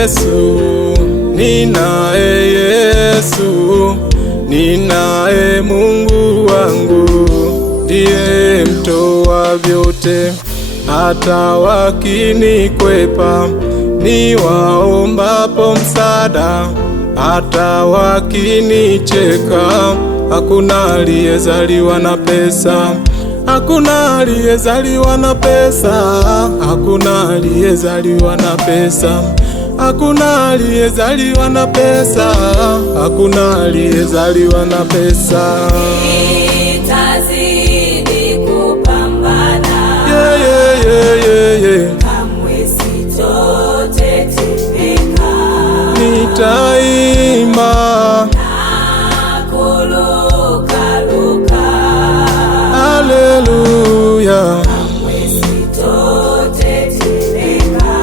Yesu, ninaye Yesu, ninaye Mungu wangu, ndiye mtoa vyote. Hata wakinikwepa, niwaombapo msaada, hata wakinicheka, hakuna aliyezaliwa na pesa, hakuna aliyezaliwa na pesa, hakuna aliyezaliwa na pesa, hakuna aliyezaliwa na pesa, hakuna aliyezaliwa na pesa. Nitazidi kupambana, kamwe sitotetereka. Nitaimba na kurukaruka, haleluya, kamwe sitotetereka.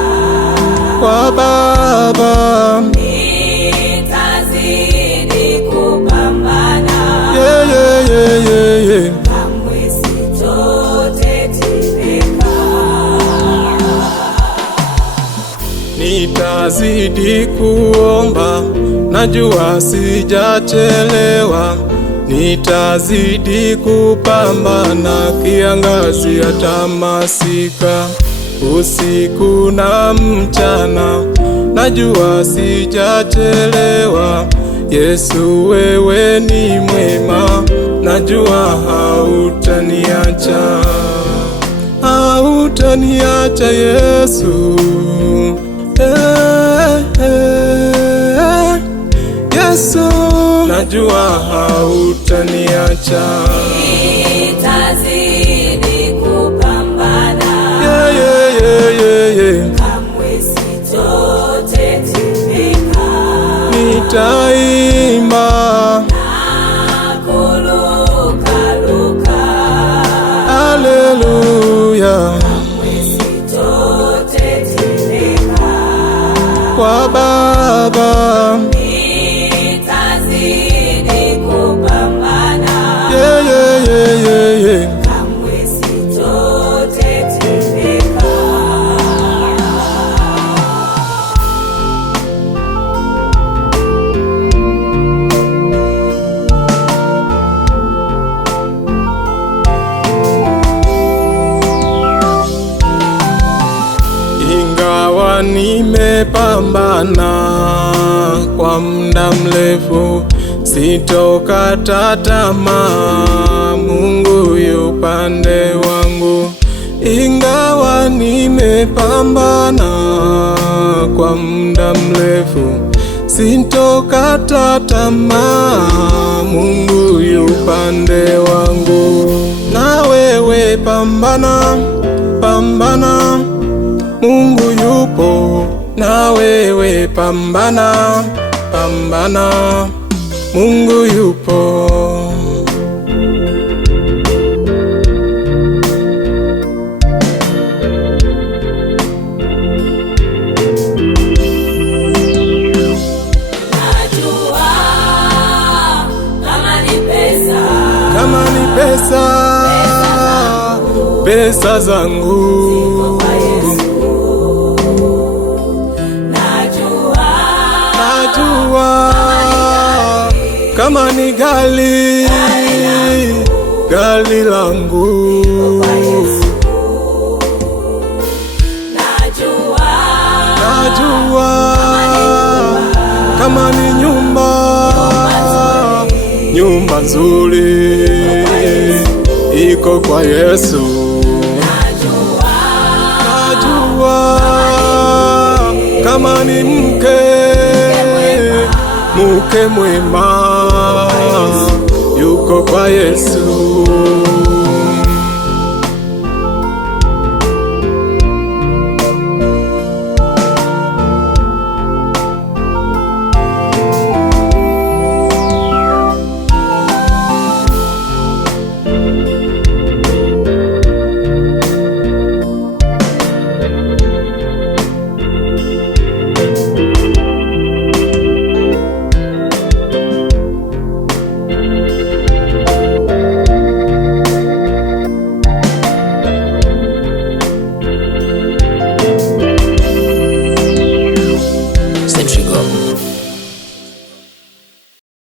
kwa Baba nitazidi kupambana, kamwe sitotetereka. nitazidi kuomba, najua sijachelewa. Nitazidi kupambana, kiangazi hata masika, usiku na mchana, najua sijachelewa. Yesu wewe ni mwema, najua hautaniacha, hautaniacha Yesu. Yesu, najua hautaniacha. Nitazidi kupambana, kamwe sitotetereka. Nitaimba na kurukaruka, haleluya, kamwe sitotetereka. kwa Baba nitazidi kupambana, kamwe sitotetereka. Ingawa nimepambana kwa muda mrefu, sitokata tamaa, Mungu yu pande wangu. Ingawa nimepambana kwa muda mrefu, sitokata tamaa, Mungu yu pande wangu. Na wewe pambana, pambana, Mungu yupo. Na wewe pambana, pambana, Mungu yupo. Najua kama ni pesa, Kama ni pesa, pesa zangu, kwa Yesu. najua kama ni gali, gali langu, najua kama ni nyumba, nyumba nzuri iko kwa Yesu. Najua kama ni mke, mke mwema yuko kwa Yesu.